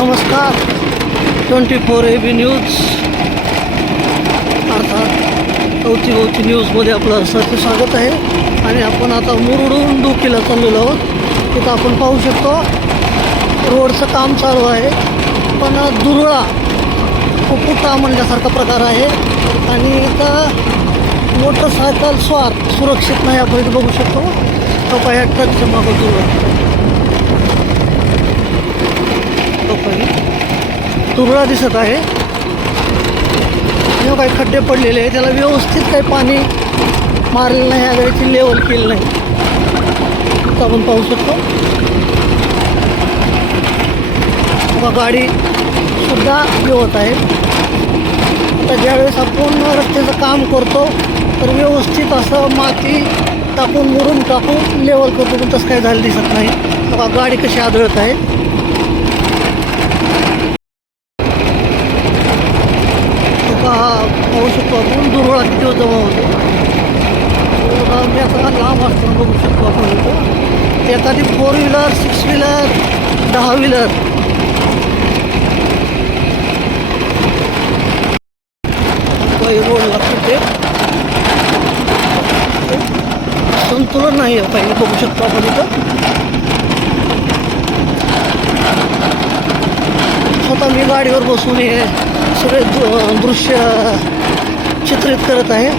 नमस्कार 24 AB news अर्थात कवची न्यूजमध्ये आपलं सहर्ष स्वागत आहे. आणि आपण आता मुरुडहून डोकीला चाललेलो आहोत. तिथं आपण पाहू शकतो रोडचं काम चालू आहे, पण दुरळा कुकुटा म्हणल्यासारखा प्रकार आहे. आणि इथं मोटरसायकल स्वार सुरक्षित नाही, आपण इथं बघू शकतो. तो ह्या ट्रकच्या मागं दुरळा दिसत आहे. आणि काही खड्डे पडलेले आहे, त्याला व्यवस्थित काही पाणी मारलेलं नाही, या गाडीची लेवल केली नाही. तर आपण पाहू शकतो गाडी सुद्धा येत आहे. आता ज्यावेळेस आपण रस्त्याचं काम करतो तर व्यवस्थित असं माती टाकून मुरुम टाकून लेवल करतो, पण तसं काही झालं दिसत नाही. बघा गाडी कशी आदळत आहे. पाहू शकतो आपण दुर्वळा किती जमा होतो. मी आता लांब असताना बघू शकतो आपण इथं एखादी 4 व्हीलर 6 व्हीलर 10 व्हीलर रोड लागते, संतुलन नाही आहे काही. बघू शकतो आपण इथं स्वतः मी गाडीवर बसून हे सगळे दृश्य चित्रित करत आहे.